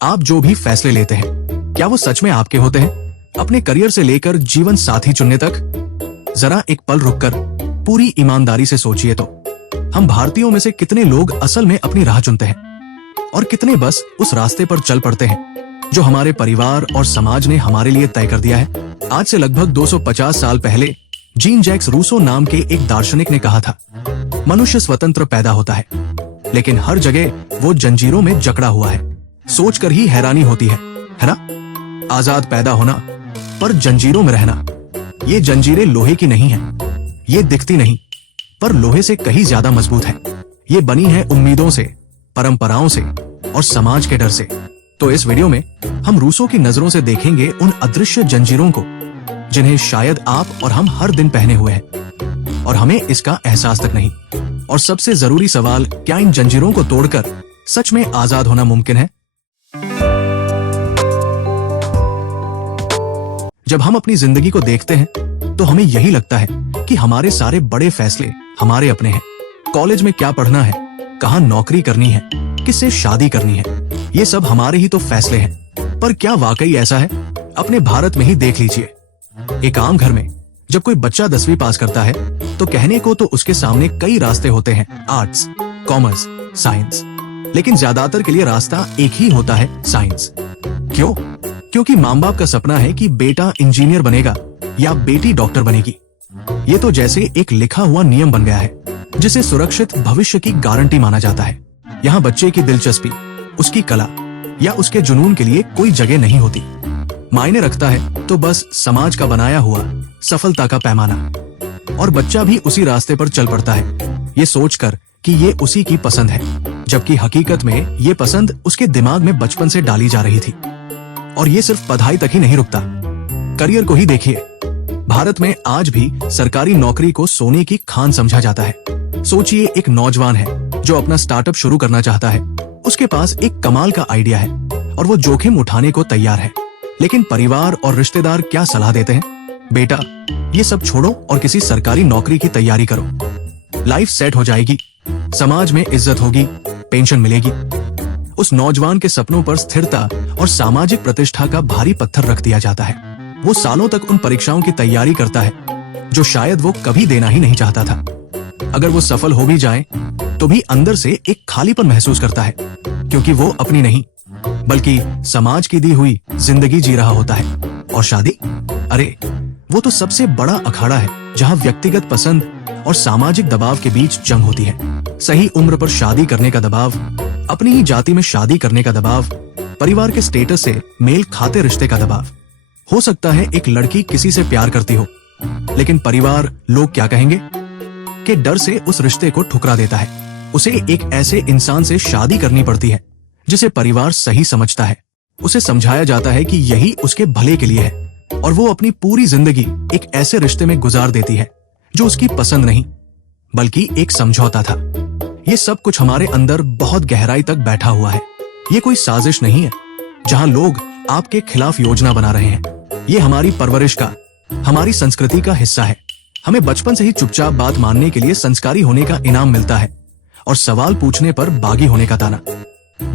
आप जो भी फैसले लेते हैं, क्या वो सच में आपके होते हैं? अपने करियर से लेकर जीवन साथी चुनने तक जरा एक पल रुककर पूरी ईमानदारी से सोचिए तो हम भारतीयों में से कितने लोग असल में अपनी राह चुनते हैं और कितने बस उस रास्ते पर चल पड़ते हैं जो हमारे परिवार और समाज ने हमारे लिए तय कर दिया है। आज से लगभग 250 साल पहले जीन जैक्स रूसो नाम के एक दार्शनिक ने कहा था, मनुष्य स्वतंत्र पैदा होता है, लेकिन हर जगह वो जंजीरों में जकड़ा हुआ है। सोचकर ही हैरानी होती है ना? आजाद पैदा होना पर जंजीरों में रहना। ये जंजीरें लोहे की नहीं हैं, ये दिखती नहीं पर लोहे से कहीं ज्यादा मजबूत है। ये बनी है उम्मीदों से, परंपराओं से और समाज के डर से। तो इस वीडियो में हम रूसो की नजरों से देखेंगे उन अदृश्य जंजीरों को जिन्हें शायद आप और हम हर दिन पहने हुए हैं और हमें इसका एहसास तक नहीं। और सबसे जरूरी सवाल, क्या इन जंजीरों को तोड़कर सच में आजाद होना मुमकिन है? जब हम अपनी जिंदगी को देखते हैं तो हमें यही लगता है कि हमारे सारे बड़े फैसले हमारे अपने हैं। कॉलेज में क्या पढ़ना है, कहाँ नौकरी करनी है, किससे शादी करनी है, ये सब हमारे ही तो फैसले हैं। पर क्या वाकई ऐसा है? अपने भारत में ही देख लीजिए। एक आम घर में जब कोई बच्चा 10वीं पास करता है तो कहने को तो उसके सामने कई रास्ते होते हैं, आर्ट्स, कॉमर्स, साइंस, लेकिन ज्यादातर के लिए रास्ता एक ही होता है, साइंस। क्यों? क्योंकि माँ बाप का सपना है कि बेटा इंजीनियर बनेगा या बेटी डॉक्टर बनेगी। ये तो जैसे एक लिखा हुआ नियम बन गया है जिसे सुरक्षित भविष्य की गारंटी माना जाता है। यहाँ बच्चे की दिलचस्पी, उसकी कला या उसके जुनून के लिए कोई जगह नहीं होती। मायने रखता है तो बस समाज का बनाया हुआ सफलता का पैमाना। और बच्चा भी उसी रास्ते पर चल पड़ता है, ये सोचकर कि ये उसी की पसंद है, जबकि हकीकत में ये पसंद उसके दिमाग में बचपन से डाली जा रही थी। और ये सिर्फ पढ़ाई तक ही नहीं रुकता, करियर को ही देखिए। भारत में आज भी सरकारी नौकरी को सोने की खान समझा जाता है। सोचिए, एक नौजवान है जो अपना स्टार्टअप शुरू करना चाहता है। उसके पास एक कमाल का आइडिया है और वो जोखिम उठाने को तैयार है, लेकिन परिवार और रिश्तेदार क्या सलाह देते हैं? बेटा, ये सब छोड़ो और किसी सरकारी नौकरी की तैयारी करो, लाइफ सेट हो जाएगी, समाज में इज्जत होगी, पेंशन मिलेगी। उस नौजवान के सपनों पर स्थिरता और सामाजिक प्रतिष्ठा का भारी पत्थर रख दिया जाता है। वो सालों तक उन परीक्षाओं की तैयारी करता है जो शायद वो कभी देना ही नहीं चाहता था। अगर वो सफल हो भी जाए तो भी अंदर से एक खालीपन महसूस करता है, क्योंकि वो अपनी नहीं बल्कि समाज की दी हुई जिंदगी जी रहा होता है। और शादी, अरे वो तो सबसे बड़ा अखाड़ा है जहाँ व्यक्तिगत पसंद और सामाजिक दबाव के बीच जंग होती है। सही उम्र पर शादी करने का दबाव, अपनी ही जाति में शादी करने का दबाव, परिवार के स्टेटस से मेल खाते रिश्ते का दबाव। हो सकता है एक लड़की किसी से प्यार करती हो, लेकिन परिवार, लोग क्या कहेंगे के डर से उस रिश्ते को ठुकरा देता है। उसे एक ऐसे इंसान से शादी करनी पड़ती है जिसे परिवार सही समझता है। उसे समझाया जाता है कि यही उसके भले के लिए है, और वो अपनी पूरी जिंदगी एक ऐसे रिश्ते में गुजार देती है जो उसकी पसंद नहीं बल्कि एक समझौता था। ये सब कुछ हमारे अंदर बहुत गहराई तक बैठा हुआ है। ये कोई साजिश नहीं है जहां लोग आपके खिलाफ योजना बना रहे हैं। ये हमारी परवरिश का, हमारी संस्कृति का हिस्सा है। हमें बचपन से ही चुपचाप बात मानने के लिए संस्कारी होने का इनाम मिलता है और सवाल पूछने पर बागी होने का ताना।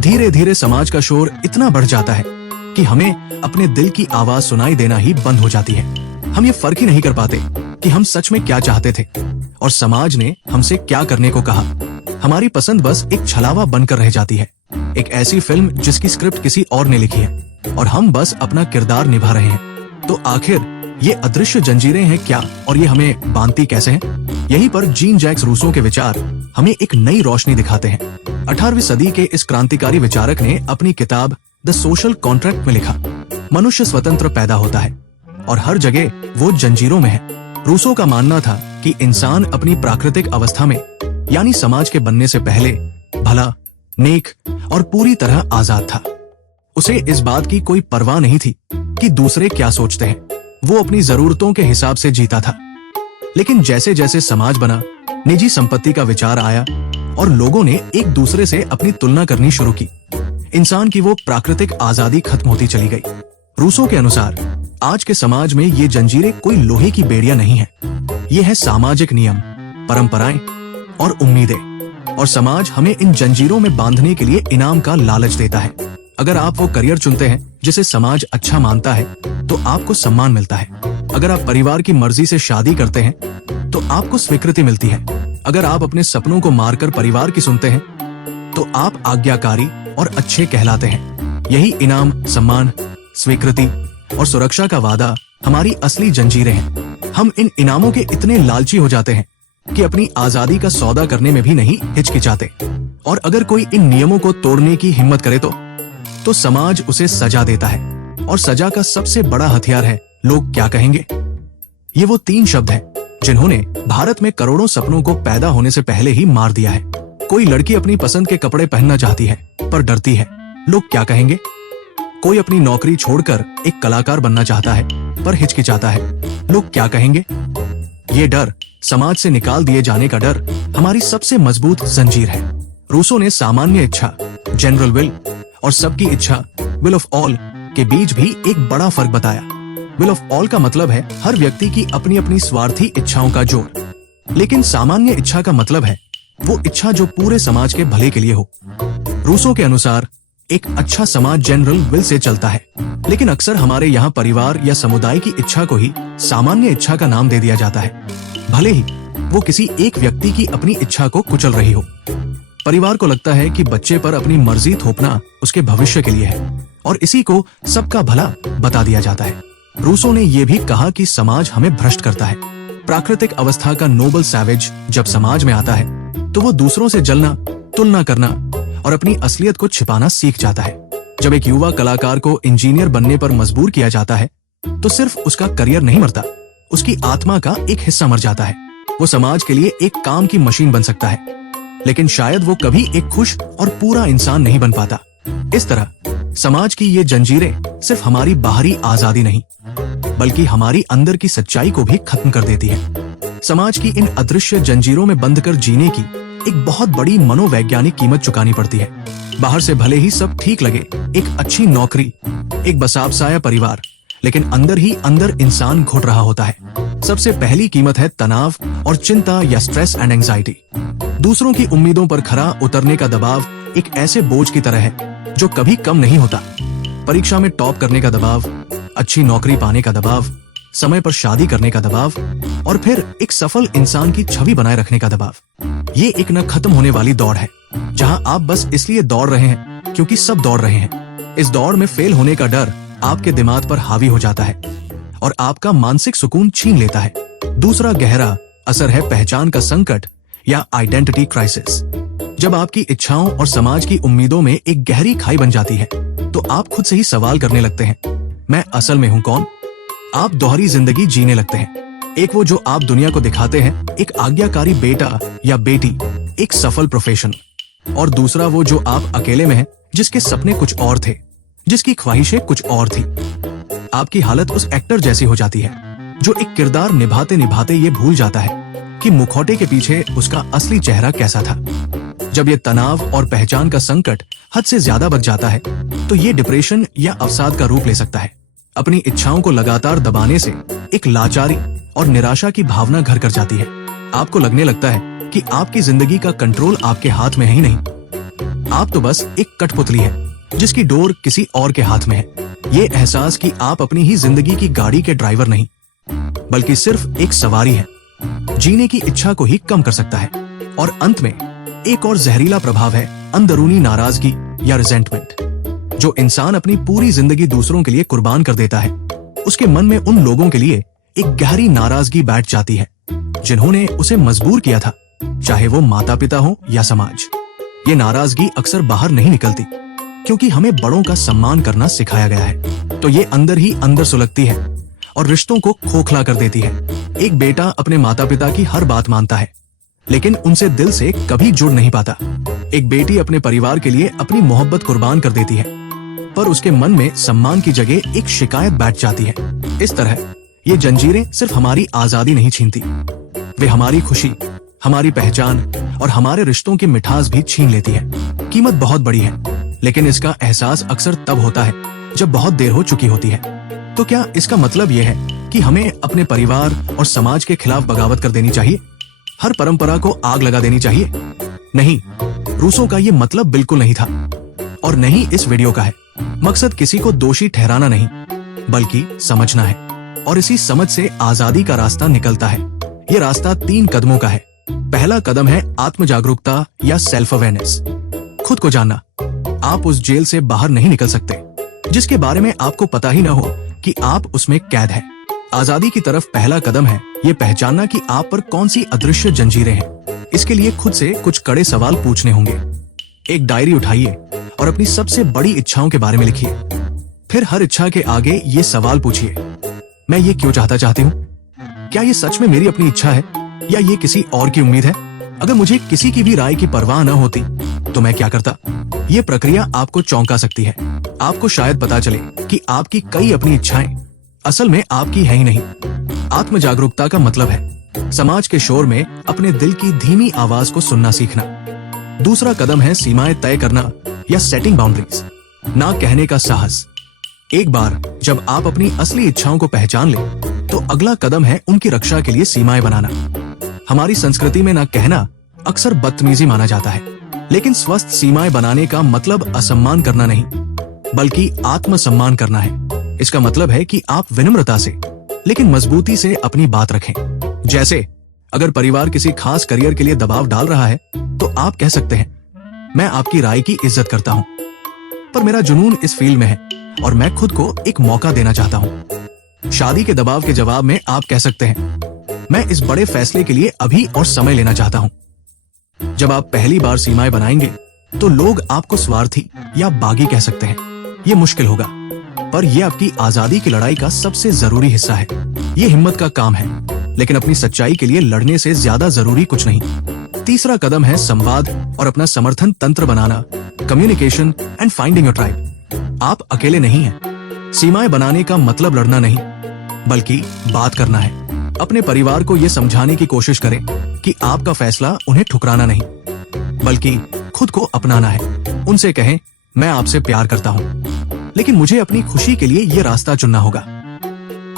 धीरे धीरे समाज का शोर इतना बढ़ जाता है कि हमें अपने दिल की आवाज सुनाई देना ही बंद हो जाती है। हम ये फर्क ही नहीं कर पाते कि हम सच में क्या चाहते थे और समाज ने हमसे क्या करने को कहा। हमारी पसंद बस एक छलावा बनकर रह जाती है, एक ऐसी फिल्म जिसकी स्क्रिप्ट किसी और ने लिखी है और हम बस अपना किरदार निभा रहे हैं। तो आखिर ये अदृश्य जंजीरें हैं क्या, और ये हमें बांधती कैसे हैं? यहीं पर जीन जैक्स रूसो के विचार हमें एक नई रोशनी दिखाते हैं। 18वीं सदी के इस क्रांतिकारी विचारक ने अपनी किताब द सोशल कॉन्ट्रैक्ट में लिखा, मनुष्य स्वतंत्र पैदा होता है और हर जगह वो जंजीरों में है। रूसो का मानना था कि इंसान अपनी प्राकृतिक अवस्था में, यानी समाज के बनने से पहले, भला, नेक और पूरी तरह आजाद था। उसे इस बात की कोई परवाह नहीं थी कि दूसरे क्या सोचते हैं। वो अपनी जरूरतों के हिसाब से जीता था। लेकिन जैसे जैसे समाज बना, निजी संपत्ति का विचार आया और लोगों ने एक दूसरे से अपनी तुलना करनी शुरू की, इंसान की वो प्राकृतिक आजादी खत्म होती चली गई। रूसो के अनुसार आज के समाज में ये जंजीरें कोई लोहे की बेड़ियां नहीं है, ये है सामाजिक नियम, परंपराएं और उम्मीदें। और समाज हमें इन जंजीरों में बांधने के लिए इनाम का लालच देता है। अगर आप वो करियर चुनते हैं जिसे समाज अच्छा मानता है तो आपको सम्मान मिलता है। अगर आप परिवार की मर्जी से शादी करते हैं तो आपको स्वीकृति मिलती है। अगर आप अपने सपनों को मारकर परिवार की सुनते हैं तो आप आज्ञाकारी और अच्छे कहलाते हैं। यही इनाम, सम्मान, स्वीकृति और सुरक्षा का वादा हमारी असली जंजीरें हैं। हम इन इनामों के इतने लालची हो जाते हैं कि अपनी आजादी का सौदा करने में भी नहीं हिचकिचाते। और अगर कोई इन नियमों को तोड़ने की हिम्मत करे तो समाज उसे सजा देता है। और सजा का सबसे बड़ा हथियार है लोग क्या कहेंगे। ये वो 3 शब्द हैं जिन्होंने भारत में करोड़ों सपनों को पैदा होने से पहले ही मार दिया है। कोई लड़की अपनी पसंद के कपड़े पहनना चाहती है पर डरती है, लोग क्या कहेंगे। कोई अपनी नौकरी छोड़कर एक कलाकार बनना चाहता है पर हिचकिचाता है, लोग क्या कहेंगे। ये डर, समाज से निकाल दिए जाने का डर, हमारी सबसे मजबूत जंजीर है। रूसो ने सामान्य इच्छा, जनरल विल, और सबकी इच्छा, विल ऑफ ऑल, के बीच भी एक बड़ा फर्क बताया। विल ऑफ ऑल का मतलब है हर व्यक्ति की अपनी अपनी स्वार्थी इच्छाओं का जोड़, लेकिन सामान्य इच्छा का मतलब है वो इच्छा जो पूरे समाज के भले के लिए हो। रूसो के अनुसार एक अच्छा समाज जनरल विल से चलता है, लेकिन अक्सर हमारे यहाँ परिवार या समुदाय की इच्छा को ही सामान्य इच्छा का नाम दे दिया जाता है, भले ही वो किसी एक व्यक्ति की अपनी इच्छा को कुचल रही हो। परिवार को लगता है कि बच्चे पर अपनी मर्जी थोपना उसके भविष्य के लिए है और इसी को सबका भला बता दिया जाता है। रूसो ने यह भी कहा कि समाज हमें भ्रष्ट करता है। प्राकृतिक अवस्था का नोबल सैवेज जब समाज में आता है तो वो दूसरों से जलना, तुलना करना और अपनी असलियत को छिपाना सीख जाता है। जब एक युवा कलाकार को इंजीनियर बनने पर मजबूर किया जाता है तो सिर्फ उसका करियर नहीं मरता, उसकी आत्मा का एक हिस्सा मर जाता है। वो समाज के लिए एक काम की मशीन बन सकता है, लेकिन शायद वो कभी एक खुश और पूरा इंसान नहीं बन पाता। इस तरह समाज की ये जंजीरें सिर्फ हमारी बाहरी आजादी नहीं बल्कि हमारी अंदर की सच्चाई को भी खत्म कर देती है। समाज की इन अदृश्य जंजीरों में बंद कर जीने की एक बहुत बड़ी मनोवैज्ञानिक कीमत चुकानी पड़ती है। बाहर से भले ही सब ठीक लगे, एक अच्छी नौकरी, एक बसाबसाया परिवार, लेकिन अंदर ही अंदर इंसान घुट रहा होता है। सबसे पहली कीमत है तनाव और चिंता या स्ट्रेस एंड एंजाइटी। दूसरों की उम्मीदों पर खरा उतरने का दबाव एक ऐसे बोझ की तरह है जो कभी कम नहीं होता। परीक्षा में टॉप करने का दबाव, अच्छी नौकरी पाने का दबाव, समय पर शादी करने का दबाव और फिर एक सफल इंसान की छवि बनाए रखने का दबाव। ये एक न खत्म होने वाली दौड़ है जहां आप बस इसलिए दौड़ रहे हैं क्योंकि सब दौड़ रहे हैं। इस दौड़ में फेल होने का डर आपके दिमाग पर हावी हो जाता है और आपका मानसिक सुकून छीन लेता है। दूसरा गहरा असर है पहचान का संकट या आइडेंटिटी क्राइसिस। जब आपकी इच्छाओं और समाज की उम्मीदों में एक गहरी खाई बन जाती है तो आप खुद से ही सवाल करने लगते हैं, मैं असल में हूं कौन। आप दोहरी जिंदगी जीने लगते हैं। एक वो जो आप दुनिया को दिखाते हैं, एक आज्ञाकारी बेटा या बेटी, एक सफल प्रोफेशनल, और दूसरा वो जो आप अकेले में हैं, जिसके सपने कुछ और थे, जिसकी ख्वाहिशें कुछ और थी। आपकी हालत उस एक्टर जैसी हो जाती है जो एक किरदार निभाते निभाते ये भूल जाता है कि मुखौटे के पीछे उसका असली चेहरा कैसा था। जब ये तनाव और पहचान का संकट हद से ज्यादा बढ़ जाता है तो ये डिप्रेशन या अवसाद का रूप ले सकता है। अपनी इच्छाओं को लगातार दबाने से एक लाचारी और निराशा की भावना घर कर जाती है। आपको लगने लगता है कि आपकी जिंदगी का कंट्रोल आपके हाथ में है ही नहीं। आप तो बस एक कठपुतली है जिसकी डोर किसी और के हाथ में है। ये एहसास कि आप अपनी ही जिंदगी की गाड़ी के ड्राइवर नहीं बल्कि सिर्फ एक सवारी है, जीने की इच्छा को ही कम कर सकता है। और अंत में एक और जहरीला प्रभाव है अंदरूनी नाराजगी या रिजेंटमेंट। जो इंसान अपनी पूरी जिंदगी दूसरों के लिए कुर्बान कर देता है, उसके मन में उन लोगों के लिए एक गहरी नाराजगी बैठ जाती है जिन्होंने उसे मजबूर किया था, चाहे वो माता पिता हो या समाज। ये नाराजगी अक्सर बाहर नहीं निकलती क्योंकि हमें बड़ों का सम्मान करना सिखाया गया है, तो ये अंदर ही अंदर सुलगती है और रिश्तों को खोखला कर देती है। एक बेटा अपने माता पिता की हर बात मानता है लेकिन उनसे दिल से कभी जुड़ नहीं पाता। एक बेटी अपने परिवार के लिए अपनी मोहब्बत कुर्बान कर देती है पर उसके मन में सम्मान की जगह एक शिकायत बैठ जाती है। इस तरह ये जंजीरें सिर्फ हमारी आजादी नहीं छीनती, वे हमारी खुशी, हमारी पहचान और हमारे रिश्तों की मिठास भी छीन लेती है। कीमत बहुत बड़ी है लेकिन इसका एहसास अक्सर तब होता है जब बहुत देर हो चुकी होती है। तो क्या इसका मतलब यह है कि हमें अपने परिवार और समाज के खिलाफ बगावत कर देनी चाहिए, हर परंपरा को आग लगा देनी चाहिए? नहीं, रूसो का ये मतलब बिल्कुल नहीं था। और न ही इस वीडियो का है। मकसद किसी को दोषी ठहराना नहीं, बल्कि समझना है, और इसी समझ से आजादी का रास्ता निकलता है। ये रास्ता 3 कदमों का है। पहला कदम है आत्म जागरूकता या सेल्फ अवेयरनेस, खुद को जानना। आप उस जेल से बाहर नहीं निकल सकते जिसके बारे में आपको पता ही न हो कि आप उसमें कैद हैं। आजादी की तरफ पहला कदम है ये पहचानना कि आप पर कौन सी अदृश्य जंजीरें हैं। इसके लिए खुद से कुछ कड़े सवाल पूछने होंगे। एक डायरी उठाइए और अपनी सबसे बड़ी इच्छाओं के बारे में लिखिए। फिर हर इच्छा के आगे ये सवाल पूछिए, मैं ये क्यों चाहती हूँ? क्या ये सच में मेरी अपनी इच्छा है या ये किसी और की उम्मीद है? अगर मुझे किसी की भी राय की परवाह न होती तो मैं क्या करता? ये प्रक्रिया आपको चौंका सकती है। आपको शायद पता चले कि आपकी कई अपनी इच्छाएं असल में आपकी है ही नहीं। आत्म जागरूकता का मतलब है समाज के शोर में अपने दिल की धीमी आवाज को सुनना सीखना। दूसरा कदम है सीमाएं तय करना या सेटिंग बाउंड्रीज, ना कहने का साहस। एक बार जब आप अपनी असली इच्छाओं को पहचान ले तो अगला कदम है उनकी रक्षा के लिए सीमाएं बनाना। हमारी संस्कृति में ना कहना अक्सर बदतमीजी माना जाता है, लेकिन स्वस्थ सीमाएं बनाने का मतलब असम्मान करना नहीं, बल्कि आत्मसम्मान करना है। इसका मतलब है कि आप विनम्रता से लेकिन मजबूती से अपनी बात रखें। जैसे अगर परिवार किसी खास करियर के लिए दबाव डाल रहा है तो आप कह सकते हैं, मैं आपकी राय की इज्जत करता हूं, पर मेरा जुनून इस फील्ड में है और मैं खुद को एक मौका देना चाहता हूं। शादी के दबाव के जवाब में आप कह सकते हैं, मैं इस बड़े फैसले के लिए अभी और समय लेना चाहता हूं। जब आप पहली बार सीमाएं बनाएंगे तो लोग आपको स्वार्थी या बागी कह सकते हैं। ये मुश्किल होगा, पर यह आपकी आजादी की लड़ाई का सबसे जरूरी हिस्सा है। ये हिम्मत का काम है, लेकिन अपनी सच्चाई के लिए लड़ने से ज्यादा जरूरी कुछ नहीं। तीसरा कदम है संवाद और अपना समर्थन तंत्र बनाना, communication and finding your tribe. आप अकेले नहीं हैं। सीमाएं बनाने का मतलब लड़ना नहीं, बल्कि बात करना है। अपने परिवार को यह समझाने की कोशिश करें कि आपका फैसला उन्हें ठुकराना नहीं, बल्कि खुद को अपनाना है। उनसे कहें, मैं आपसे प्यार करता हूं, लेकिन मुझे अपनी खुशी के लिए ये रास्ता चुनना होगा।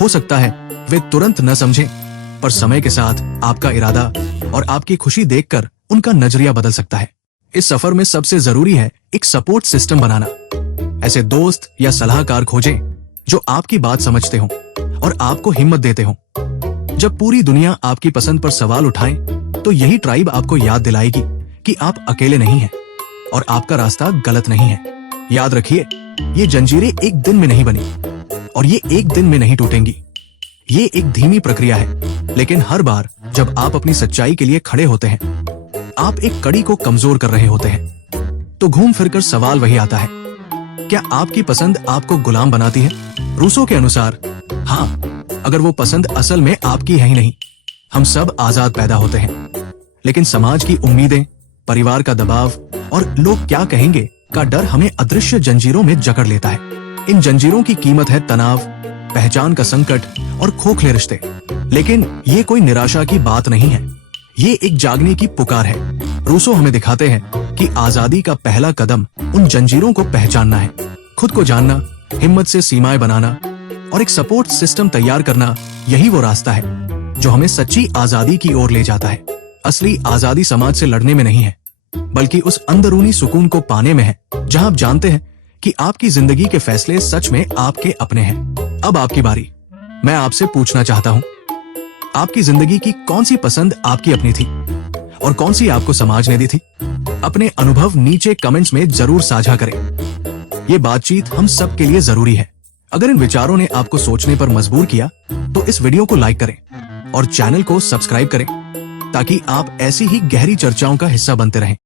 हो सकता है वे तुरंत न समझें, पर समय के साथ आपका इरादा और आपकी खुशी देखकर उनका नजरिया बदल सकता है। इस सफर में सबसे जरूरी है एक सपोर्ट सिस्टम बनाना। ऐसे दोस्त या सलाहकार खोजें जो आपकी बात समझते हों और आपको हिम्मत देते हों। जब पूरी दुनिया आपकी पसंद पर सवाल उठाए तो यही ट्राइब आपको याद दिलाएगी कि आप अकेले नहीं हैं और आपका रास्ता गलत नहीं है। याद रखिए, ये जंजीरें एक दिन में नहीं बनी और ये एक दिन में नहीं टूटेंगी। ये एक धीमी प्रक्रिया है, लेकिन हर बार जब आप अपनी सच्चाई के लिए खड़े होते हैं, आप एक कड़ी को कमजोर कर रहे होते हैं। तो घूम फिरकर सवाल वही आता है, क्या आपकी पसंद आपको गुलाम बनाती है? रूसो के अनुसार हाँ, अगर वो पसंद असल में आपकी है ही नहीं। हम सब आजाद पैदा होते हैं, लेकिन समाज की उम्मीदें, परिवार का दबाव और लोग क्या कहेंगे का डर हमें अदृश्य जंजीरों में जकड़ लेता है। इन जंजीरों की कीमत है तनाव, पहचान का संकट और खोखले रिश्ते। लेकिन ये कोई निराशा की बात नहीं है, ये एक जागने की पुकार है। रूसो हमें दिखाते हैं कि आजादी का पहला कदम उन जंजीरों को पहचानना है, खुद को जानना, हिम्मत से सीमाएं बनाना और एक सपोर्ट सिस्टम तैयार करना। यही वो रास्ता है जो हमें सच्ची आजादी की ओर ले जाता है। असली आजादी समाज से लड़ने में नहीं है, बल्कि उस अंदरूनी सुकून को पाने में है जहां आप जानते हैं कि आपकी जिंदगी के फैसले सच में आपके अपने हैं। अब आपकी बारी। मैं आपसे पूछना चाहता हूं, आपकी जिंदगी की कौन सी पसंद आपकी अपनी थी और कौन सी आपको समाज ने दी थी? अपने अनुभव नीचे कमेंट्स में जरूर साझा करें। ये बातचीत हम सब के लिए जरूरी है। अगर इन विचारों ने आपको सोचने पर मजबूर किया तो इस वीडियो को लाइक करें और चैनल को सब्सक्राइब करें, ताकि आप ऐसी ही गहरी चर्चाओं का हिस्सा बनते रहें।